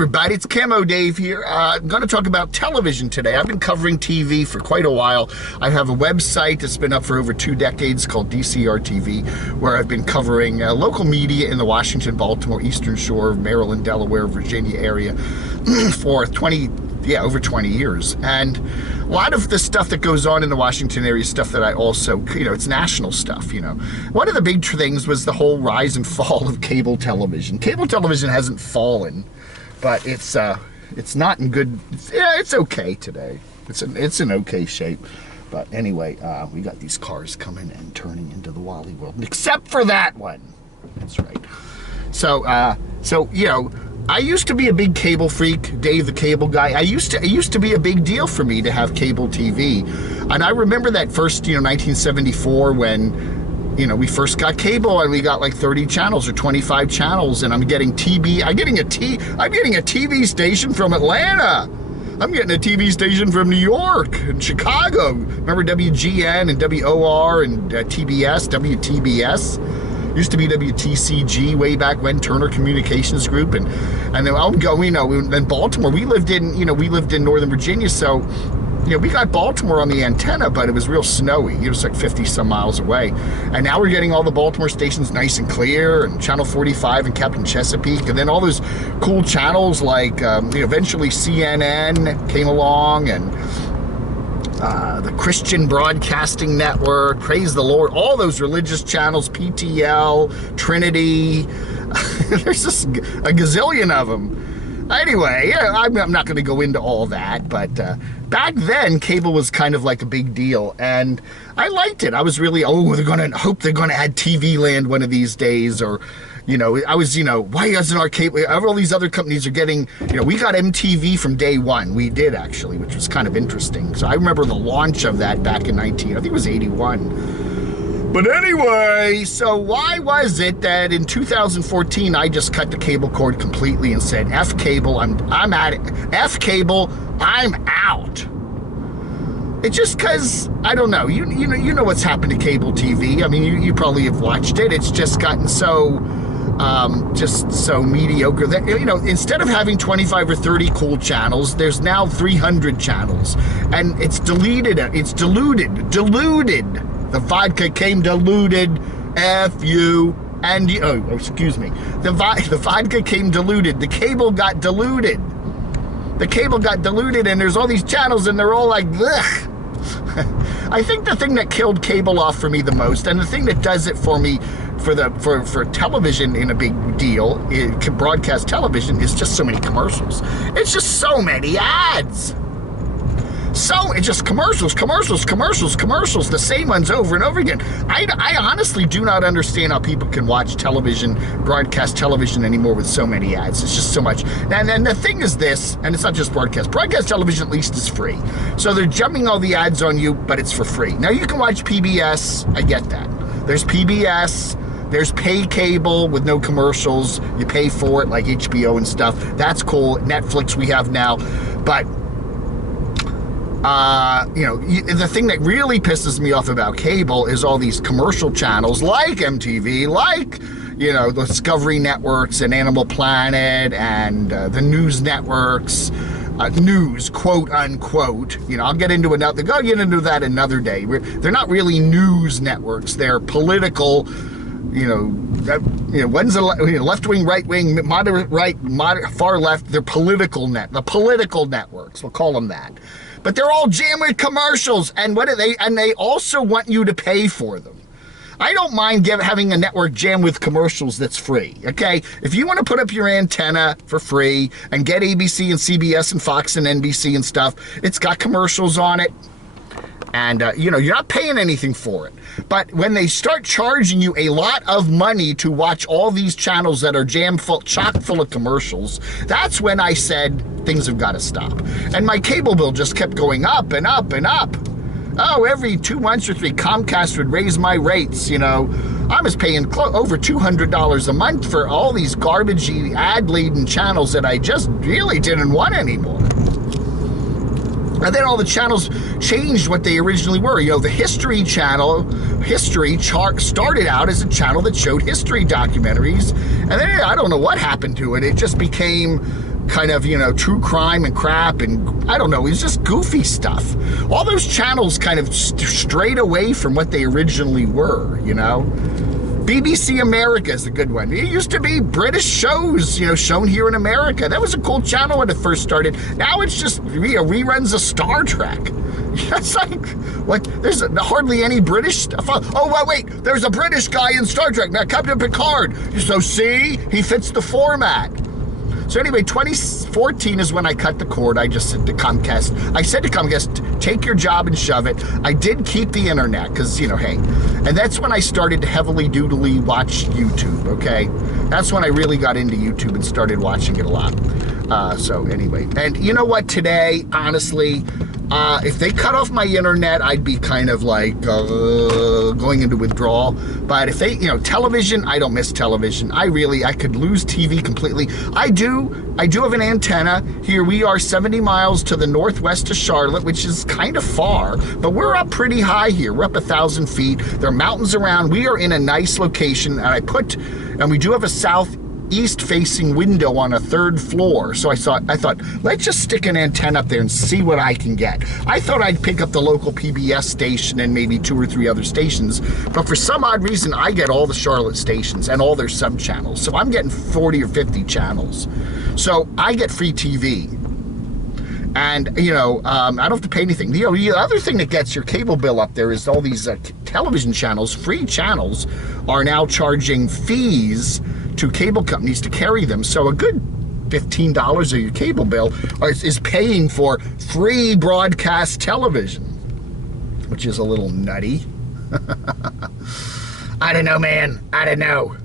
everybody, it's Camo Dave here. I'm going to talk about television today. I've been covering TV for quite a while. I have a website that's been up for over 2 decades called DCR TV, where I've been covering local media in the Washington, Baltimore, Eastern Shore, Maryland, Delaware, Virginia area for over 20 years. And a lot of the stuff that goes on in the Washington area is stuff that I also, it's national stuff, One of the big things was the whole rise and fall of cable television. Cable television hasn't fallen, but it's not in good, it's okay today. It's in okay shape. But anyway, we got these cars coming and turning into the Wally world, except for that one. That's right. So I used to be a big cable freak, Dave the Cable Guy. It used to be a big deal for me to have cable TV. And I remember that first, 1974 when, we first got cable and we got like 30 channels or 25 channels, and I'm getting a TV station from Atlanta. I'm getting a TV station from New York and Chicago. Remember WGN and WOR and TBS, WTBS? Used to be WTCG way back when, Turner Communications Group, and then I'll go, in Baltimore. We lived in Northern Virginia, so we got Baltimore on the antenna, but it was real snowy. It was like 50 some miles away. And now we're getting all the Baltimore stations nice and clear, and Channel 45 and Captain Chesapeake, and then all those cool channels like eventually CNN came along, and the Christian Broadcasting Network, praise the Lord, all those religious channels, PTL, Trinity, there's just a gazillion of them. Anyway, I'm not going to go into all that, but back then, cable was kind of like a big deal, and I liked it. I was really, they're going to add TV Land one of these days, or I was, why isn't our cable, all these other companies are getting, we got MTV from day one. We did, actually, which was kind of interesting. So I remember the launch of that back in I think it was 81. But anyway, so why was it that in 2014, I just cut the cable cord completely and said, F cable, I'm at it. F cable, I'm out. It's just because, I don't know, you know what's happened to cable TV. I mean, you probably have watched it. It's just gotten so mediocre that, instead of having 25 or 30 cool channels, there's now 300 channels, and it's diluted. The vodka came diluted, F-U, and, excuse me, the vodka came diluted, the cable got diluted. The cable got diluted, and there's all these channels, and they're all like, ugh. I think the thing that killed cable off for me the most, and the thing that does it for me for television in a big deal, broadcast television, is just so many commercials. It's just so many ads. So it's just commercials, the same ones over and over again. I honestly do not understand how people can watch television, broadcast television anymore with so many ads. It's just so much. And the thing is this, and it's not just broadcast. Broadcast television at least is free. So they're jumping all the ads on you, but it's for free. Now you can watch PBS, I get that. There's PBS, there's pay cable with no commercials. You pay for it like HBO and stuff. That's cool. Netflix we have now, but the thing that really pisses me off about cable is all these commercial channels like MTV, like, the Discovery Networks and Animal Planet and the news networks, news, quote unquote. I'll get into that another day. They're not really news networks. They're political, one's left wing, right wing, moderate right, far left. They're the political networks. We'll call them that. But they're all jammed with commercials, and they also want you to pay for them. I don't mind having a network jammed with commercials that's free, okay? If you want to put up your antenna for free and get ABC and CBS and Fox and NBC and stuff, it's got commercials on it. And, you're not paying anything for it. But when they start charging you a lot of money to watch all these channels that are chock full of commercials, that's when I said things have got to stop. And my cable bill just kept going up and up and up. Oh, every 2 months or 3, Comcast would raise my rates, I was paying over $200 a month for all these garbagey, ad-laden channels that I just really didn't want anymore. And then all the channels changed what they originally were. The History Channel, started out as a channel that showed history documentaries. And then I don't know what happened to it. It just became kind of, you know, true crime and crap, and I don't know, it was just goofy stuff. All those channels kind of strayed away from what they originally were, you know. BBC America is a good one. It used to be British shows, you know, shown here in America. That was a cool channel when it first started. Now it's just reruns of Star Trek. It's like, what? There's hardly any British stuff. Oh, wait, there's a British guy in Star Trek. Now, Captain Picard. So, see, he fits the format. So anyway, 2014 is when I cut the cord. I just said to Comcast, take your job and shove it. I did keep the internet because, you know, hey. And that's when I started to heavily doodly watch YouTube, okay? That's when I really got into YouTube and started watching it a lot. So anyway, and you know what, today, honestly, if they cut off my internet, I'd be kind of like going into withdrawal. But if they, you know, television, I don't miss television. I could lose TV completely. I do have an antenna. Here we are 70 miles to the northwest of Charlotte, which is kind of far, but we're up pretty high here. We're up 1,000 feet. There are mountains around. We are in a nice location, and we do have a southeast facing window on a 3rd floor. So I thought, let's just stick an antenna up there and see what I can get. I thought I'd pick up the local PBS station and maybe 2 or 3 other stations, but for some odd reason, I get all the Charlotte stations and all their sub-channels. So I'm getting 40 or 50 channels. So I get free TV. And, you know, I don't have to pay anything. You know, the other thing that gets your cable bill up there is all these television channels, free channels, are now charging fees to cable companies to carry them. So a good $15 of your cable bill is paying for free broadcast television, which is a little nutty. I don't know, man. I don't know.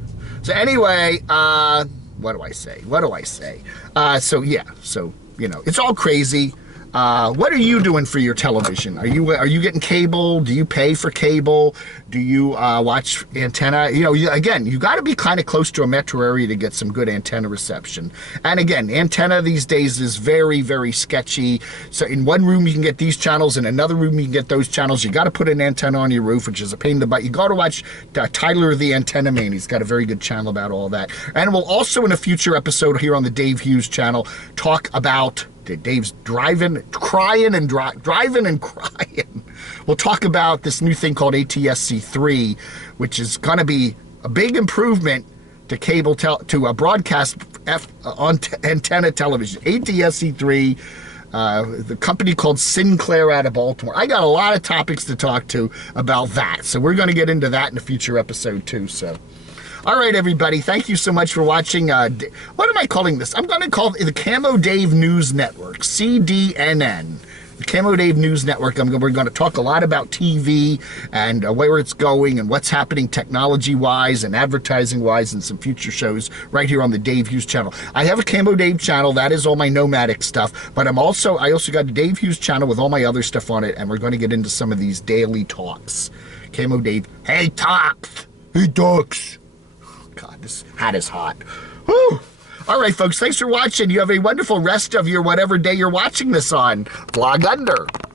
So anyway, what do I say? So yeah, so, you know, it's all crazy. What are you doing for your television? Are you getting cable? Do you pay for cable? Do you watch antenna? You know, you got to be kind of close to a metro area to get some good antenna reception. And again, antenna these days is very, very sketchy. So in one room you can get these channels, in another room you can get those channels. You got to put an antenna on your roof, which is a pain in the butt. You got to watch Tyler the Antenna Man. He's got a very good channel about all that. And we'll also in a future episode here on the Dave Hughes channel talk about Dave's driving and crying. We'll talk about this new thing called ATSC3, which is going to be a big improvement to cable to a broadcast antenna television. ATSC3, the company called Sinclair out of Baltimore. I got a lot of topics to talk to about that, so we're going to get into that in a future episode too. So. All right, everybody, thank you so much for watching. What am I calling this? I'm going to call it the Camo Dave News Network, CDNN. The Camo Dave News Network. We're going to talk a lot about TV and where it's going and what's happening technology-wise and advertising-wise and some future shows right here on the Dave Hughes channel. I have a Camo Dave channel. That is all my nomadic stuff. But I also got a Dave Hughes channel with all my other stuff on it, and we're going to get into some of these daily talks. Camo Dave. Hey, talks. Hey, talks. God, this hat is hot. Whew. All right, folks, thanks for watching. You have a wonderful rest of your whatever day you're watching this on. Blog under.